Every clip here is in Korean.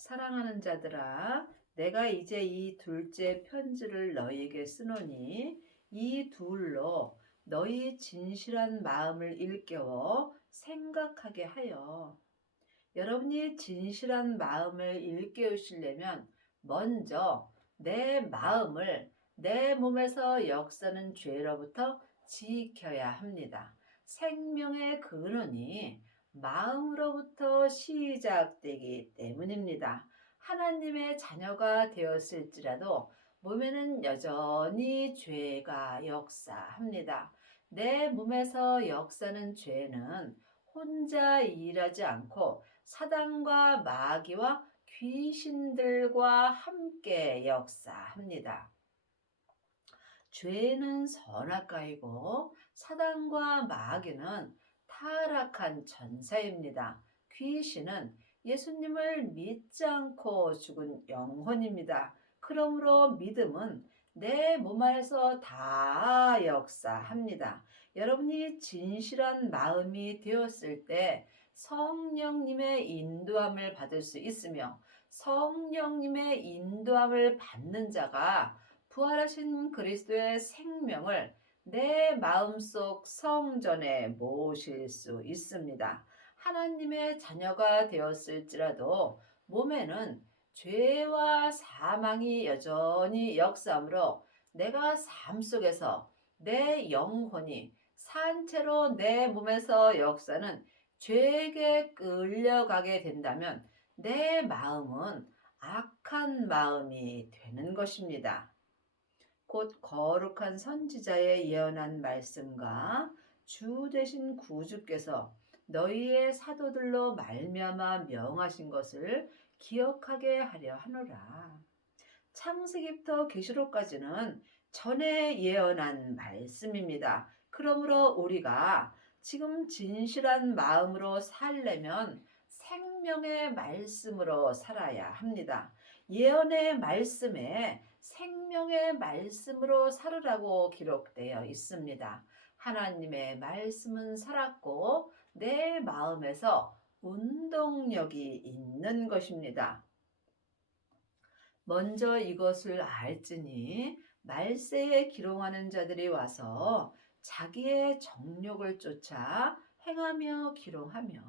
사랑하는 자들아, 내가 이제 이 둘째 편지를 너희에게 쓰노니 이 둘로 너희 진실한 마음을 일깨워 생각하게 하여. 여러분이 진실한 마음을 일깨우시려면 먼저 내 마음을 내 몸에서 역사는 죄로부터 지켜야 합니다. 생명의 근원이 마음으로부터 시작되기 때문입니다. 하나님의 자녀가 되었을지라도 몸에는 여전히 죄가 역사합니다. 내 몸에서 역사는 죄는 혼자 일하지 않고 사단과 마귀와 귀신들과 함께 역사합니다. 죄는 선악과이고 사단과 마귀는 타락한 천사입니다. 귀신은 예수님을 믿지 않고 죽은 영혼입니다. 그러므로 믿음은 내 몸 안에서 다 역사합니다. 여러분이 진실한 마음이 되었을 때 성령님의 인도함을 받을 수 있으며 성령님의 인도함을 받는 자가 부활하신 그리스도의 생명을 내 마음속 성전에 모실 수 있습니다. 하나님의 자녀가 되었을지라도 몸에는 죄와 사망이 여전히 역사하므로 내가 삶 속에서 내 영혼이 산채로 내 몸에서 역사는 죄에게 끌려가게 된다면 내 마음은 악한 마음이 되는 것입니다. 곧 거룩한 선지자의 예언한 말씀과 주 되신 구주께서 너희의 사도들로 말미암아 명하신 것을 기억하게 하려 하노라. 창세기부터 계시록까지는 전에 예언한 말씀입니다. 그러므로 우리가 지금 진실한 마음으로 살려면 생명의 말씀으로 살아야 합니다. 예언의 말씀에 생명의 말씀으로 살으라고 기록되어 있습니다. 하나님의 말씀은 살았고 내 마음에서 운동력이 있는 것입니다. 먼저 이것을 알지니 말세에 기롱하는 자들이 와서 자기의 정욕을 쫓아 행하며 기롱하며.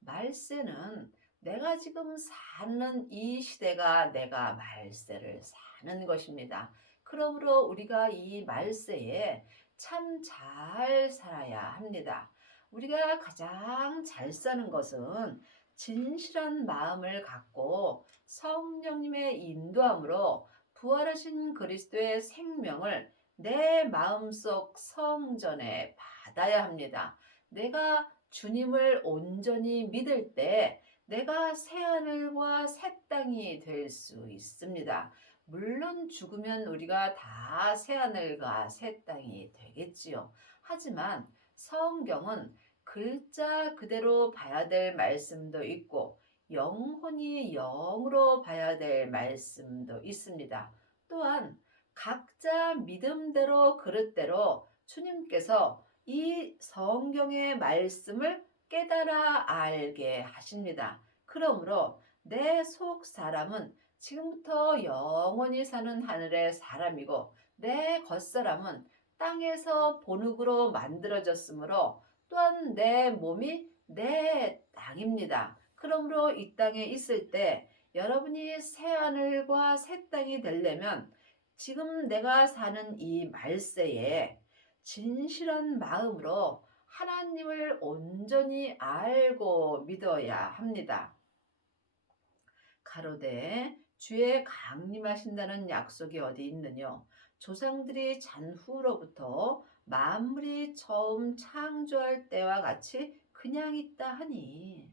말세는 내가 지금 사는 이 시대가 내가 말세를 사는 것입니다. 그러므로 우리가 이 말세에 참 잘 살아야 합니다. 우리가 가장 잘 사는 것은 진실한 마음을 갖고 성령님의 인도함으로 부활하신 그리스도의 생명을 내 마음속 성전에 받아야 합니다. 내가 주님을 온전히 믿을 때 내가 새하늘과 새 땅이 될 수 있습니다. 물론 죽으면 우리가 다 새하늘과 새 땅이 되겠지요. 하지만 성경은 글자 그대로 봐야 될 말씀도 있고 영혼이 영으로 봐야 될 말씀도 있습니다. 또한 각자 믿음대로 그릇대로 주님께서 이 성경의 말씀을 깨달아 알게 하십니다. 그러므로 내 속 사람은 지금부터 영원히 사는 하늘의 사람이고 내 겉사람은 땅에서 본흙으로 만들어졌으므로 또한 내 몸이 내 땅입니다. 그러므로 이 땅에 있을 때 여러분이 새하늘과 새 땅이 되려면 지금 내가 사는 이 말세에 진실한 마음으로 하나님을 온전히 알고 믿어야 합니다. 가로되 주의 강림하신다는 약속이 어디 있느냐? 조상들이 잔후로부터 만물이 처음 창조할 때와 같이 그냥 있다 하니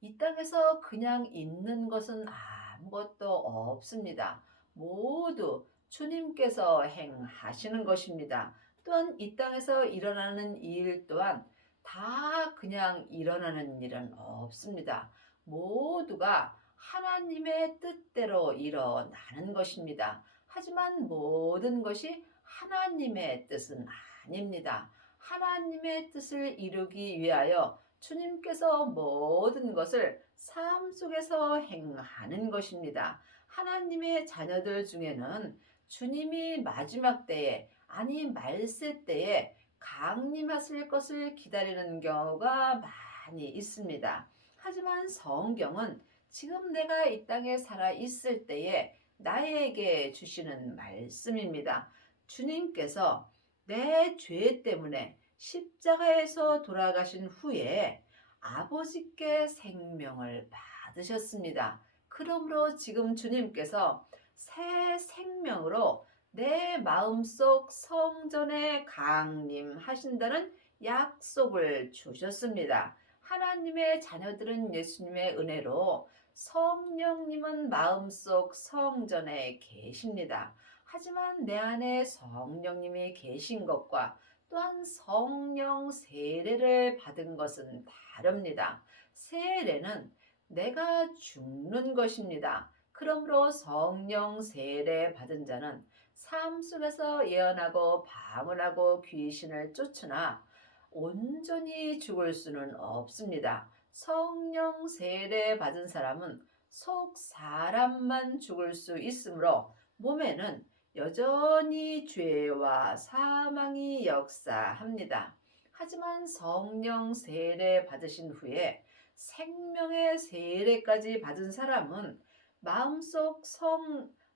이 땅에서 그냥 있는 것은 아무것도 없습니다. 모두 주님께서 행하시는 것입니다. 또한 이 땅에서 일어나는 일 또한 다 그냥 일어나는 일은 없습니다. 모두가 하나님의 뜻대로 일어나는 것입니다. 하지만 모든 것이 하나님의 뜻은 아닙니다. 하나님의 뜻을 이루기 위하여 주님께서 모든 것을 삶 속에서 행하는 것입니다. 하나님의 자녀들 중에는 주님이 마지막 때에, 아니 말세 때에 강림하실 것을 기다리는 경우가 많이 있습니다. 하지만 성경은 지금 내가 이 땅에 살아 있을 때에 나에게 주시는 말씀입니다. 주님께서 내 죄 때문에 십자가에서 돌아가신 후에 아버지께 생명을 받으셨습니다. 그러므로 지금 주님께서 새 생명으로 내 마음속 성전에 강림하신다는 약속을 주셨습니다. 하나님의 자녀들은 예수님의 은혜로 성령님은 마음속 성전에 계십니다. 하지만 내 안에 성령님이 계신 것과 또한 성령 세례를 받은 것은 다릅니다. 세례는 내가 죽는 것입니다. 그러므로 성령 세례 받은 자는 삶 속에서 예언하고 방언하고 귀신을 쫓으나 온전히 죽을 수는 없습니다. 성령 세례 받은 사람은 속 사람만 죽을 수 있으므로 몸에는 여전히 죄와 사망이 역사합니다. 하지만 성령 세례 받으신 후에 생명의 세례까지 받은 사람은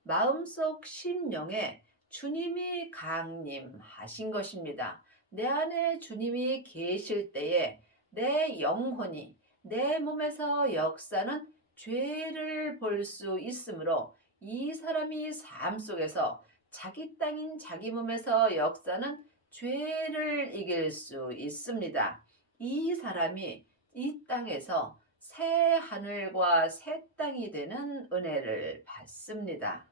마음속 심령에 주님이 강림하신 것입니다. 내 안에 주님이 계실 때에 내 영혼이 내 몸에서 역사는 죄를 볼 수 있으므로 이 사람이 삶 속에서 자기 땅인 자기 몸에서 역사는 죄를 이길 수 있습니다. 이 사람이 이 땅에서 새 하늘과 새 땅이 되는 은혜를 받습니다.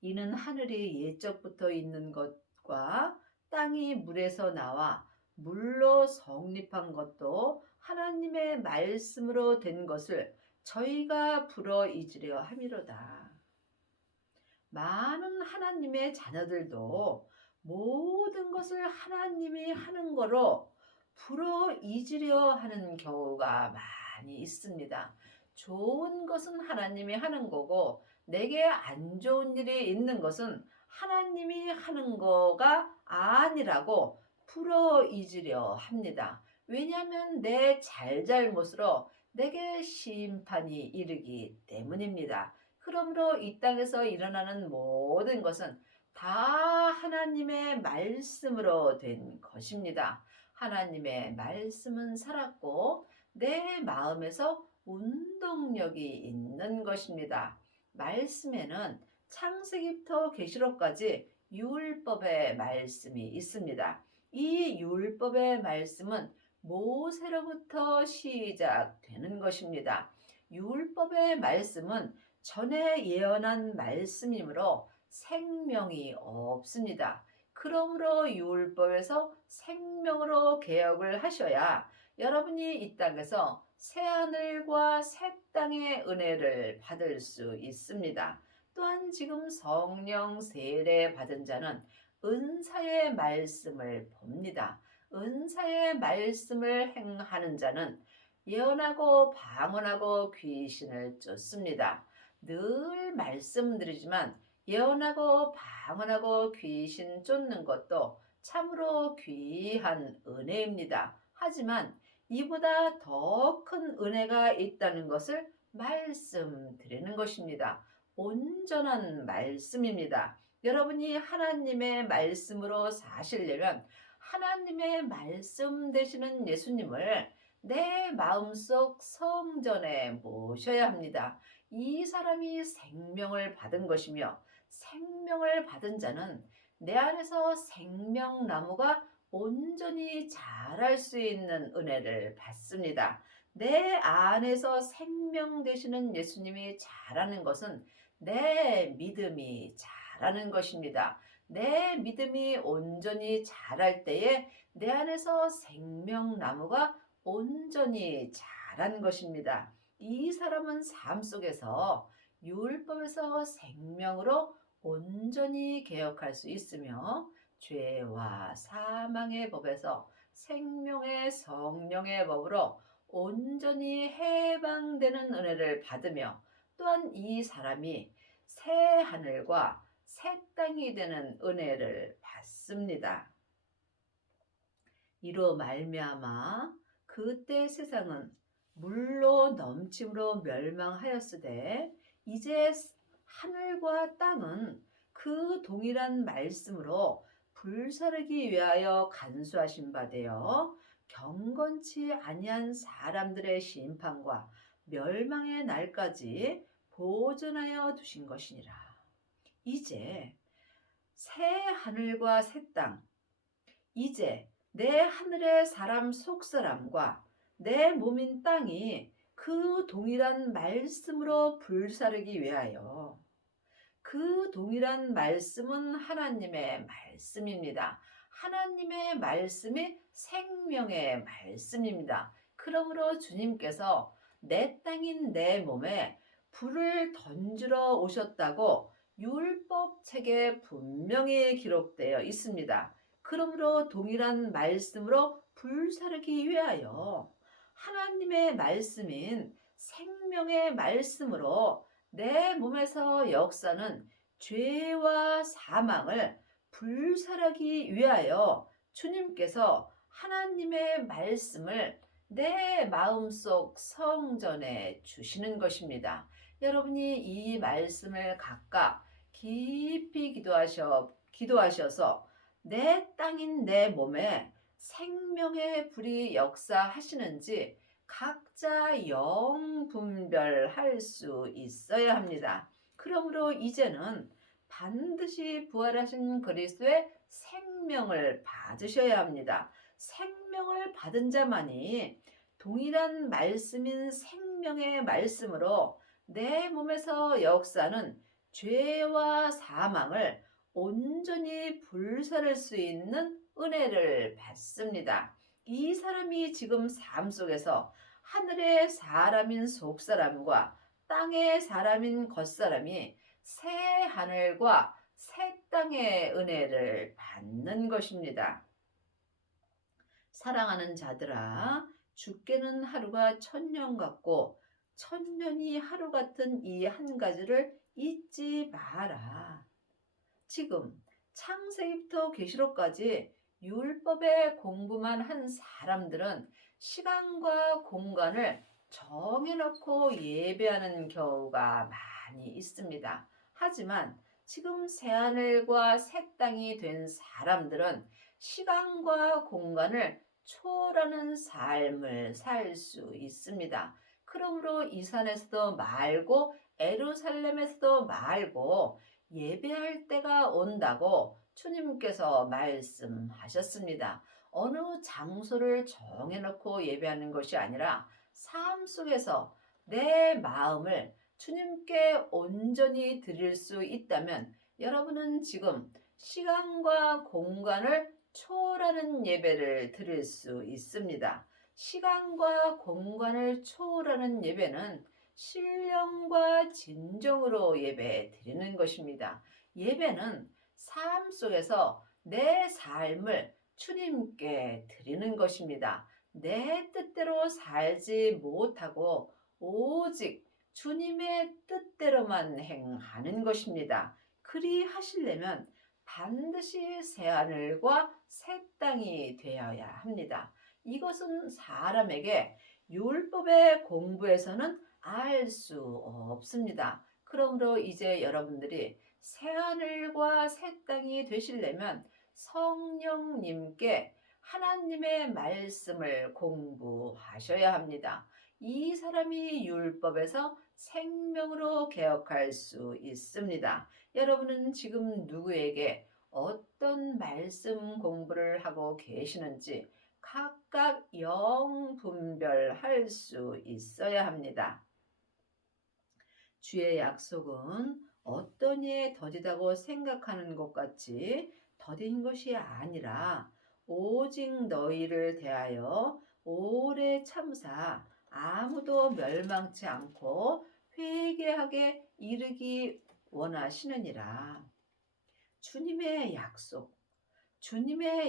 이는 하늘이 옛적부터 있는 것과 땅이 물에서 나와 물로 성립한 것도 하나님의 말씀으로 된 것을 저희가 불어 잊으려 함이로다. 많은 하나님의 자녀들도 모든 것을 하나님이 하는 거로 불어 잊으려 하는 경우가 많이 있습니다. 좋은 것은 하나님이 하는 거고 내게 안 좋은 일이 있는 것은 하나님이 하는 거가 아니라고 풀어 잊으려 합니다. 왜냐하면 내 잘잘못으로 내게 심판이 이르기 때문입니다. 그러므로 이 땅에서 일어나는 모든 것은 다 하나님의 말씀으로 된 것입니다. 하나님의 말씀은 살았고 내 마음에서 운동력이 있는 것입니다. 말씀에는 창세기부터 계시록까지 율법의 말씀이 있습니다. 이 율법의 말씀은 모세로부터 시작되는 것입니다. 율법의 말씀은 전에 예언한 말씀이므로 생명이 없습니다. 그러므로 율법에서 생명으로 개혁을 하셔야 여러분이 이 땅에서 새하늘과 새 땅의 은혜를 받을 수 있습니다. 또한 지금 성령 세례 받은 자는 은사의 말씀을 봅니다. 은사의 말씀을 행하는 자는 예언하고 방언하고 귀신을 쫓습니다. 늘 말씀드리지만 예언하고 방언하고 귀신 쫓는 것도 참으로 귀한 은혜입니다. 하지만 이보다 더 큰 은혜가 있다는 것을 말씀드리는 것입니다. 온전한 말씀입니다. 여러분이 하나님의 말씀으로 사시려면 하나님의 말씀 되시는 예수님을 내 마음속 성전에 모셔야 합니다. 이 사람이 생명을 받은 것이며 생명을 받은 자는 내 안에서 생명나무가 온전히 자랄 수 있는 은혜를 받습니다. 내 안에서 생명 되시는 예수님이 자라는 것은 내 믿음이 자라는 것입니다. 내 믿음이 온전히 자랄 때에 내 안에서 생명나무가 온전히 자란 것입니다. 이 사람은 삶 속에서 율법에서 생명으로 온전히 개혁할 수 있으며 죄와 사망의 법에서 생명의 성령의 법으로 온전히 해방되는 은혜를 받으며 또한 이 사람이 새 하늘과 새 땅이 되는 은혜를 받습니다. 이로 말미암아 그때 세상은 물로 넘침으로 멸망하였으되 이제 하늘과 땅은 그 동일한 말씀으로 불사르기 위하여 간수하신 바 되어 경건치 아니한 사람들의 심판과 멸망의 날까지 보존하여 두신 것이니라. 이제 새 하늘과 새 땅, 이제 내 하늘의 사람 속사람과 내 몸인 땅이 그 동일한 말씀으로 불사르기 위하여, 그 동일한 말씀은 하나님의 말씀입니다. 하나님의 말씀이 생명의 말씀입니다. 그러므로 주님께서 내 땅인 내 몸에 불을 던지러 오셨다고 율법책에 분명히 기록되어 있습니다. 그러므로 동일한 말씀으로 불사르기 위하여 하나님의 말씀인 생명의 말씀으로 내 몸에서 역사는 죄와 사망을 불사르기 위하여 주님께서 하나님의 말씀을 내 마음속 성전에 주시는 것입니다. 여러분이 이 말씀을 각각 깊이 기도하셔서 내 땅인 내 몸에 생명의 불이 역사하시는지 각자 영 분별할 수 있어야 합니다. 그러므로 이제는 반드시 부활하신 그리스도의 생명을 받으셔야 합니다. 생명을 받은 자만이 동일한 말씀인 생명의 말씀으로 내 몸에서 역사는 죄와 사망을 온전히 불사를 수 있는 은혜를 받습니다. 이 사람이 지금 삶 속에서 하늘의 사람인 속사람과 땅의 사람인 겉사람이 새 하늘과 새 땅의 은혜를 받는 것입니다. 사랑하는 자들아, 죽게는 하루가 1000년 같고 1000년이 하루 같은 이 한 가지를 잊지 마라. 지금 창세기부터 계시록까지 율법의 공부만 한 사람들은 시간과 공간을 정해놓고 예배하는 경우가 많이 있습니다. 하지만 지금 새하늘과 새 땅이 된 사람들은 시간과 공간을 초월하는 삶을 살 수 있습니다. 그러므로 이 산에서도 말고 예루살렘에서도 말고 예배할 때가 온다고 주님께서 말씀하셨습니다. 어느 장소를 정해놓고 예배하는 것이 아니라 삶 속에서 내 마음을 주님께 온전히 드릴 수 있다면 여러분은 지금 시간과 공간을 초월하는 예배를 드릴 수 있습니다. 시간과 공간을 초월하는 예배는 신령과 진정으로 예배 드리는 것입니다. 예배는 삶 속에서 내 삶을 주님께 드리는 것입니다. 내 뜻대로 살지 못하고 오직 주님의 뜻대로만 행하는 것입니다. 그리 하시려면 반드시 새하늘과 새 땅이 되어야 합니다. 이것은 사람에게 율법의 공부에서는 알 수 없습니다. 그러므로 이제 여러분들이 새하늘과 새 땅이 되시려면 성령님께 하나님의 말씀을 공부하셔야 합니다. 이 사람이 율법에서 생명으로 개혁할 수 있습니다. 여러분은 지금 누구에게 어떤 말씀 공부를 하고 계시는지 각각 영 분별할 수 있어야 합니다. 주의 약속은 어떤 이에 더디다고 생각하는 것 같이 더딘 것이 아니라 오직 너희를 대하여 오래 참사 아무도 멸망치 않고 회개하게 이르기 원하시느니라. 주님의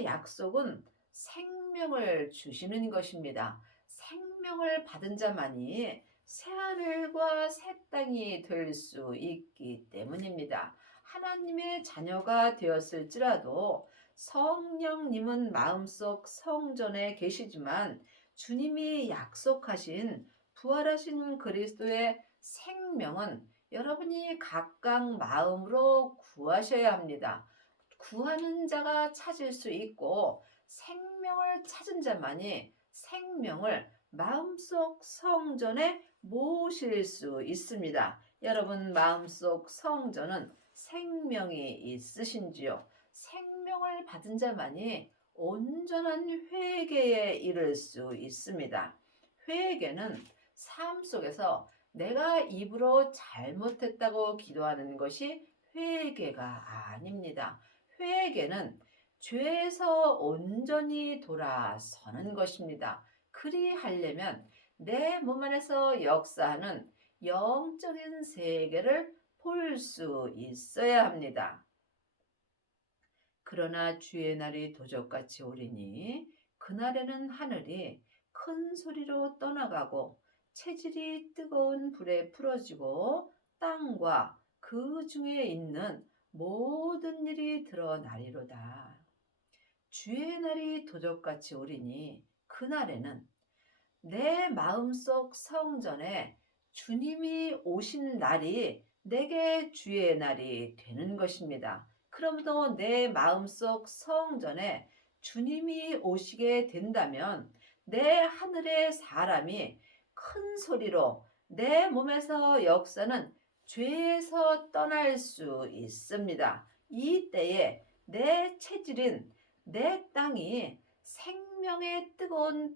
약속은 생명을 주시는 것입니다. 생명을 받은 자만이 새하늘과 새 땅이 될 수 있기 때문입니다. 하나님의 자녀가 되었을지라도 성령님은 마음속 성전에 계시지만 주님이 약속하신 부활하신 그리스도의 생명은 여러분이 각각 마음으로 구하셔야 합니다. 구하는 자가 찾을 수 있고 생명을 찾은 자만이 생명을 마음속 성전에 모실 수 있습니다. 여러분 마음속 성전은 생명이 있으신지요? 생명을 받은 자만이 온전한 회개에 이를 수 있습니다. 회개는 삶 속에서 내가 입으로 잘못했다고 기도하는 것이 회개가 아닙니다. 회개는 죄에서 온전히 돌아서는 것입니다. 그리하려면 내 몸 안에서 역사하는 영적인 세계를 볼 수 있어야 합니다. 그러나 주의 날이 도적같이 오리니 그날에는 하늘이 큰 소리로 떠나가고 체질이 뜨거운 불에 풀어지고 땅과 그 중에 있는 모든 일이 드러나리로다. 주의 날이 도적같이 오리니 그날에는 내 마음속 성전에 주님이 오신 날이 내게 주의 날이 되는 것입니다. 그러므로 내 마음속 성전에 주님이 오시게 된다면 내 하늘의 사람이 큰 소리로 내 몸에서 역사는 죄에서 떠날 수 있습니다. 이때에 내 체질인 내 땅이 생명의 뜨거운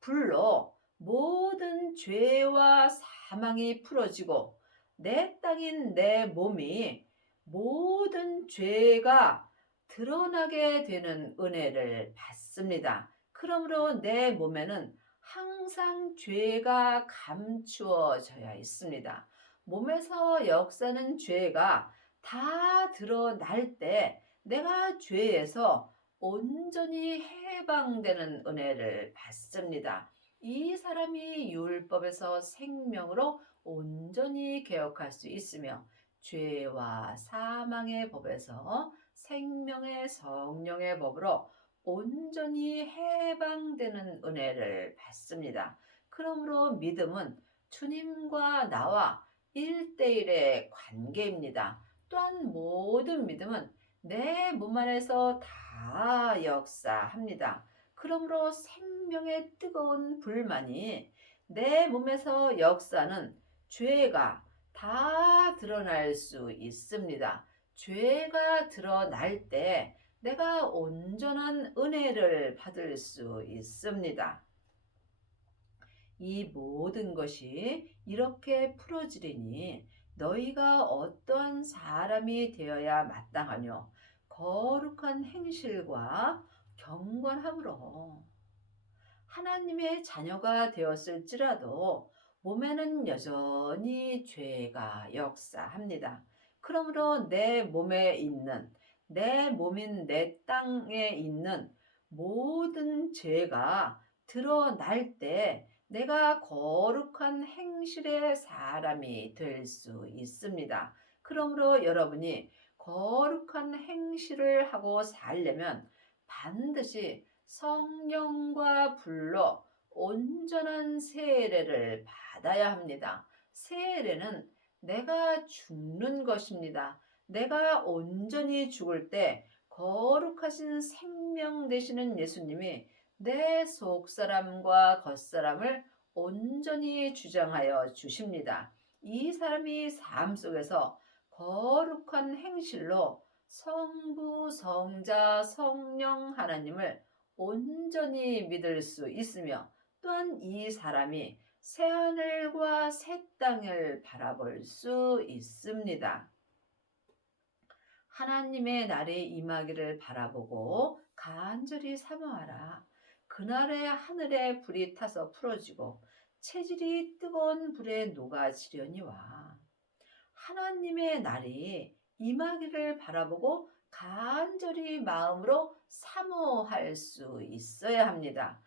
불로 모든 죄와 사망이 풀어지고 내 땅인 내 몸이 모든 죄가 드러나게 되는 은혜를 받습니다. 그러므로 내 몸에는 항상 죄가 감추어져야 있습니다. 몸에서 역사는 죄가 다 드러날 때 내가 죄에서 온전히 해방되는 은혜를 받습니다. 이 사람이 율법에서 생명으로 온전히 개혁할 수 있으며 죄와 사망의 법에서 생명의 성령의 법으로 온전히 해방되는 은혜를 받습니다. 그러므로 믿음은 주님과 나와 1대1의 관계입니다. 또한 모든 믿음은 내 몸 안에서 다 역사합니다. 그러므로 생명의 뜨거운 불만이 내 몸에서 역사는 죄가 다 드러날 수 있습니다. 죄가 드러날 때 내가 온전한 은혜를 받을 수 있습니다. 이 모든 것이 이렇게 풀어지리니 너희가 어떠한 사람이 되어야 마땅하뇨? 거룩한 행실과 경건함으로 하나님의 자녀가 되었을지라도 몸에는 여전히 죄가 역사합니다. 그러므로 내 몸에 있는 내 몸인 내 땅에 있는 모든 죄가 드러날 때 내가 거룩한 행실의 사람이 될 수 있습니다. 그러므로 여러분이 거룩한 행실을 하고 살려면 반드시 성령과 불로 온전한 세례를 받아야 합니다. 세례는 내가 죽는 것입니다. 내가 온전히 죽을 때 거룩하신 생명 되시는 예수님이 내 속사람과 겉사람을 온전히 주장하여 주십니다. 이 사람이 삶 속에서 거룩한 행실로 성부, 성자, 성령 하나님을 온전히 믿을 수 있으며 또한 이 사람이 새하늘과 새 땅을 바라볼 수 있습니다. 하나님의 날이 임하기를 바라보고 간절히 사모하라. 그날에 하늘에 불이 타서 풀어지고 체질이 뜨거운 불에 녹아지려니와 하나님의 날이 임하기를 바라보고 간절히 마음으로 사모할 수 있어야 합니다.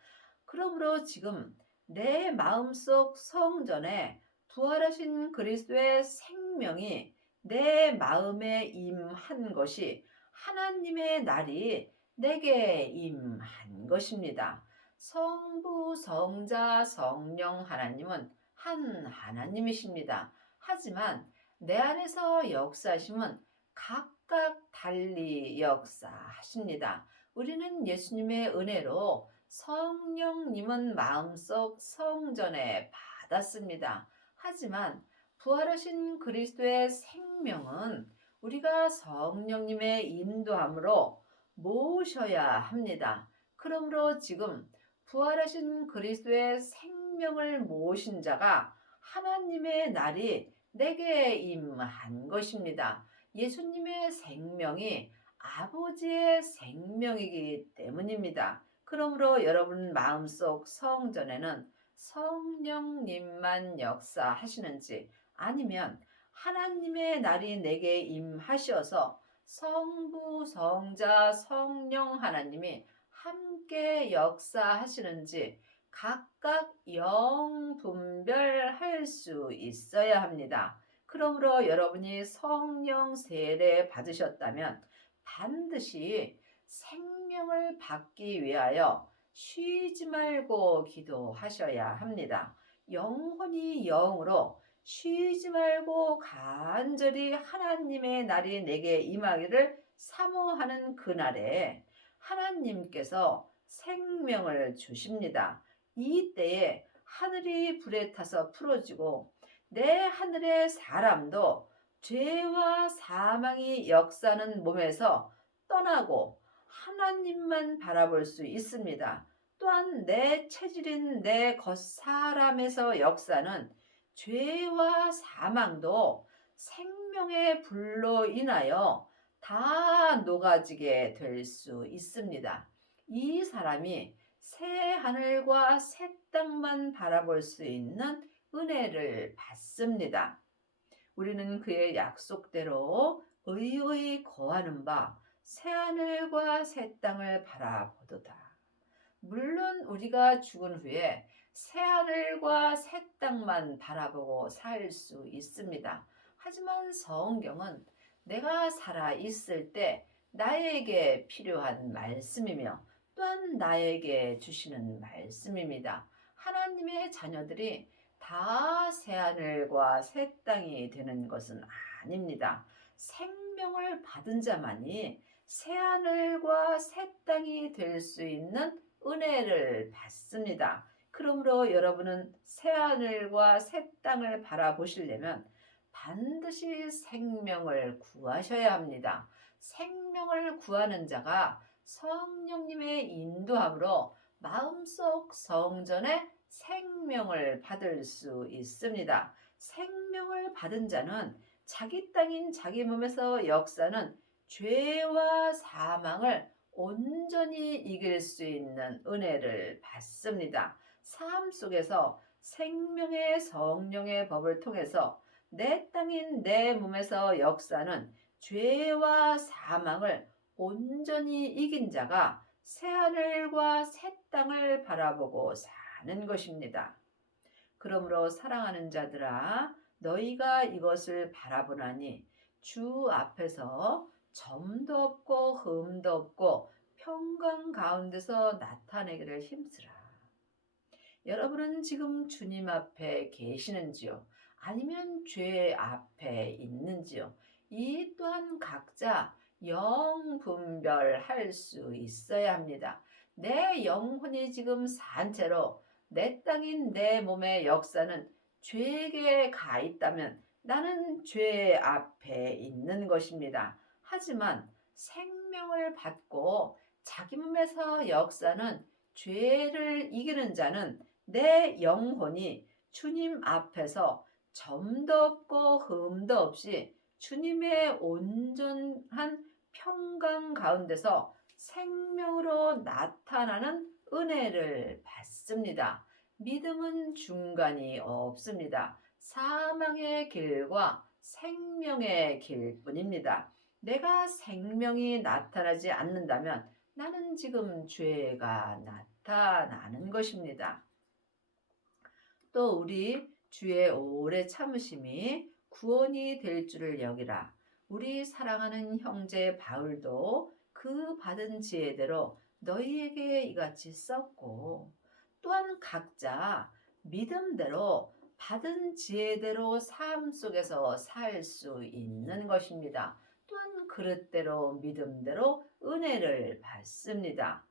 그러므로 지금 내 마음속 성전에 부활하신 그리스도의 생명이 내 마음에 임한 것이 하나님의 날이 내게 임한 것입니다. 성부, 성자, 성령 하나님은 한 하나님이십니다. 하지만 내 안에서 역사하심은 각각 달리 역사하십니다. 우리는 예수님의 은혜로 성령님은 마음속 성전에 받았습니다. 하지만 부활하신 그리스도의 생명은 우리가 성령님의 인도함으로 모셔야 합니다. 그러므로 지금 부활하신 그리스도의 생명을 모신 자가 하나님의 날이 내게 임한 것입니다. 예수님의 생명이 아버지의 생명이기 때문입니다. 그러므로 여러분 마음속 성전에는 성령님만 역사하시는지 아니면 하나님의 날이 내게 임하셔서 성부, 성자, 성령 하나님이 함께 역사하시는지 각각 영분별할 수 있어야 합니다. 그러므로 여러분이 성령 세례 받으셨다면 반드시 생명을 받기 위하여 쉬지 말고 기도하셔야 합니다. 영혼이 영으로 쉬지 말고 간절히 하나님의 날이 내게 임하기를 사모하는 그날에 하나님께서 생명을 주십니다. 이때에 하늘이 불에 타서 풀어지고 내 하늘의 사람도 죄와 사망이 역사하는 몸에서 떠나고 하나님만 바라볼 수 있습니다. 또한 내 체질인 내 겉사람에서 역사는 죄와 사망도 생명의 불로 인하여 다 녹아지게 될 수 있습니다. 이 사람이 새 하늘과 새 땅만 바라볼 수 있는 은혜를 받습니다. 우리는 그의 약속대로 의의 거하는 바 새하늘과 새 땅을 바라보도다. 물론 우리가 죽은 후에 새하늘과 새 땅만 바라보고 살 수 있습니다. 하지만 성경은 내가 살아 있을 때 나에게 필요한 말씀이며 또한 나에게 주시는 말씀입니다. 하나님의 자녀들이 다 새하늘과 새 땅이 되는 것은 아닙니다. 생명을 받은 자만이 새하늘과 새 땅이 될 수 있는 은혜를 받습니다. 그러므로 여러분은 새하늘과 새 땅을 바라보시려면 반드시 생명을 구하셔야 합니다. 생명을 구하는 자가 성령님의 인도함으로 마음속 성전에 생명을 받을 수 있습니다. 생명을 받은 자는 자기 땅인 자기 몸에서 역사는 죄와 사망을 온전히 이길 수 있는 은혜를 받습니다. 삶 속에서 생명의 성령의 법을 통해서 내 땅인 내 몸에서 역사는 죄와 사망을 온전히 이긴 자가 새하늘과 새 땅을 바라보고 사는 것입니다. 그러므로 사랑하는 자들아, 너희가 이것을 바라보나니 주 앞에서 점도 없고 흠도 없고 평강 가운데서 나타내기를 힘쓰라. 여러분은 지금 주님 앞에 계시는지요? 아니면 죄 앞에 있는지요? 이 또한 각자 영분별할 수 있어야 합니다. 내 영혼이 지금 산 채로 내 땅인 내 몸의 역사는 죄에게 가 있다면 나는 죄 앞에 있는 것입니다. 하지만 생명을 받고 자기 몸에서 역사는 죄를 이기는 자는 내 영혼이 주님 앞에서 점도 없고 흠도 없이 주님의 온전한 평강 가운데서 생명으로 나타나는 은혜를 받습니다. 믿음은 중간이 없습니다. 사망의 길과 생명의 길뿐입니다. 내가 생명이 나타나지 않는다면 나는 지금 죄가 나타나는 것입니다. 또 우리 주의 오래 참으심이 구원이 될 줄을 여기라. 우리 사랑하는 형제 바울도 그 받은 지혜대로 너희에게 이같이 썼고, 또한 각자 믿음대로 받은 지혜대로 삶 속에서 살 수 있는 것입니다. 또한 그릇대로 믿음대로 은혜를 받습니다.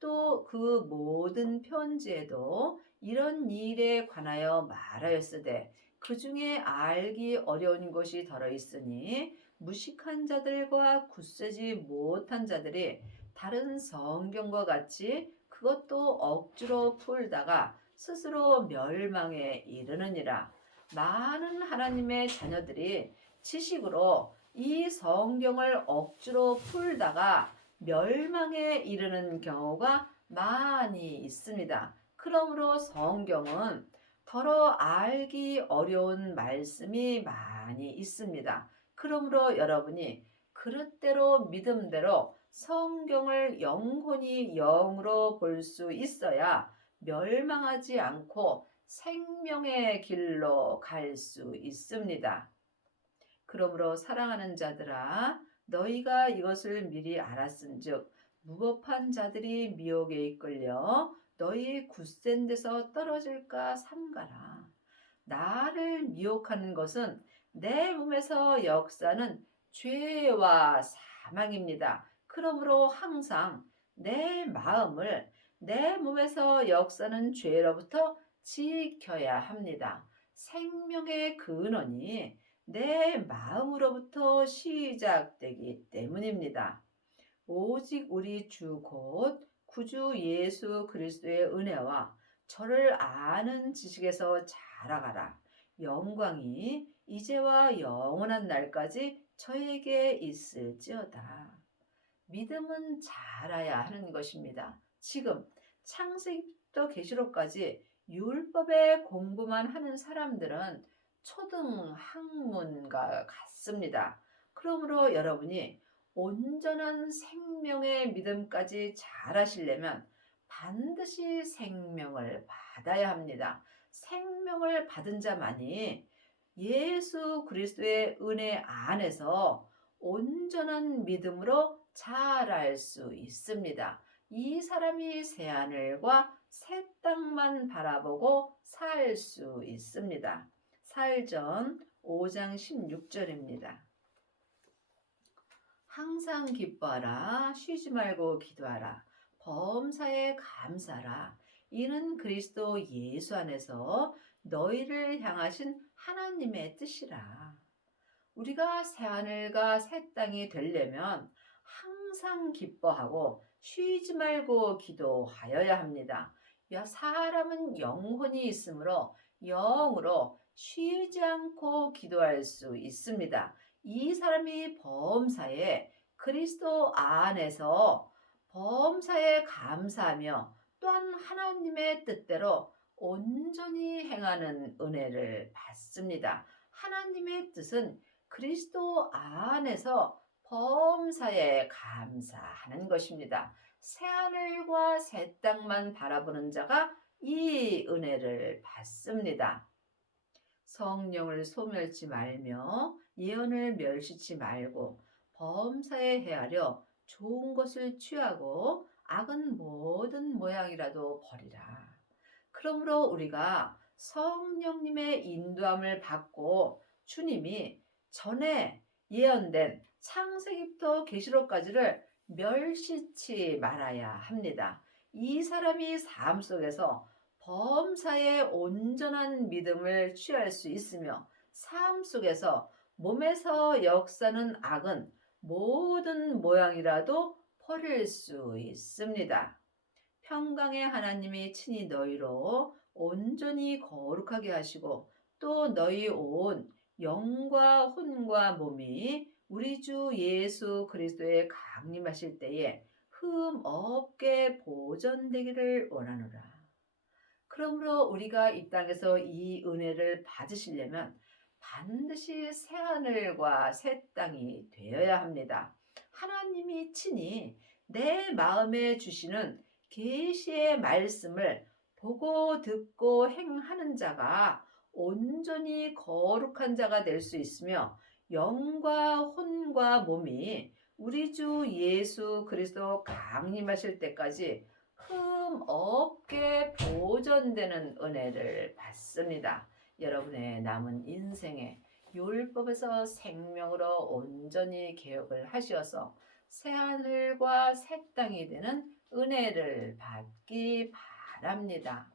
또 그 모든 편지에도 이런 일에 관하여 말하였으되 그 중에 알기 어려운 것이 들어 있으니 무식한 자들과 굳세지 못한 자들이 다른 성경과 같이 그것도 억지로 풀다가 스스로 멸망에 이르느니라. 많은 하나님의 자녀들이 지식으로 이 성경을 억지로 풀다가 멸망에 이르는 경우가 많이 있습니다. 그러므로 성경은 더러 알기 어려운 말씀이 많이 있습니다. 그러므로 여러분이 그릇대로 믿음대로 성경을 영혼이 영으로 볼 수 있어야 멸망하지 않고 생명의 길로 갈 수 있습니다. 그러므로 사랑하는 자들아, 너희가 이것을 미리 알았은즉 무법한 자들이 미혹에 이끌려 너희 굳센 데서 떨어질까 삼가라. 나를 미혹하는 것은 내 몸에서 역사는 죄와 사망입니다. 그러므로 항상 내 마음을 내 몸에서 역사는 죄로부터 지켜야 합니다. 생명의 근원이 내 마음으로부터 시작되기 때문입니다. 오직 우리 주 곧 구주 예수 그리스도의 은혜와 저를 아는 지식에서 자라가라. 영광이 이제와 영원한 날까지 저에게 있을지어다. 믿음은 자라야 하는 것입니다. 지금 창세기부터 계시록까지 율법의 공부만 하는 사람들은 초등 학문과 같습니다. 그러므로 여러분이 온전한 생명의 믿음까지 잘하시려면 반드시 생명을 받아야 합니다. 생명을 받은 자만이 예수 그리스도의 은혜 안에서 온전한 믿음으로 자랄 수 있습니다. 이 사람이 새하늘과 새 땅만 바라보고 살 수 있습니다. 사일전 5장 16절입니다. 항상 기뻐하라. 쉬지 말고 기도하라. 범사에 감사하라. 이는 그리스도 예수 안에서 너희를 향하신 하나님의 뜻이라. 우리가 새하늘과 새 땅이 되려면 항상 기뻐하고 쉬지 말고 기도하여야 합니다. 사람은 영혼이 있으므로 영으로 쉬지 않고 기도할 수 있습니다. 이 사람이 범사에 그리스도 안에서 범사에 감사하며 또한 하나님의 뜻대로 온전히 행하는 은혜를 받습니다. 하나님의 뜻은 그리스도 안에서 범사에 감사하는 것입니다. 새하늘과 새 땅만 바라보는 자가 이 은혜를 받습니다. 성령을 소멸치 말며 예언을 멸시치 말고 범사에 헤아려 좋은 것을 취하고 악은 모든 모양이라도 버리라. 그러므로 우리가 성령님의 인도함을 받고 주님이 전에 예언된 창세기부터 계시록까지를 멸시치 말아야 합니다. 이 사람이 삶 속에서 범사에 온전한 믿음을 취할 수 있으며 삶 속에서 몸에서 역사는 악은 모든 모양이라도 버릴 수 있습니다. 평강의 하나님이 친히 너희로 온전히 거룩하게 하시고 또 너희 온 영과 혼과 몸이 우리 주 예수 그리스도에 강림하실 때에 흠 없게 보존되기를 원하노라. 그러므로 우리가 이 땅에서 이 은혜를 받으시려면 반드시 새하늘과 새 땅이 되어야 합니다. 하나님이 친히 내 마음에 주시는 계시의 말씀을 보고 듣고 행하는 자가 온전히 거룩한 자가 될 수 있으며 영과 혼과 몸이 우리 주 예수 그리스도 강림하실 때까지 흠 없게 보존되는 은혜를 받습니다. 여러분의 남은 인생에 율법에서 생명으로 온전히 개혁을 하셔서 새하늘과 새 땅이 되는 은혜를 받기 바랍니다.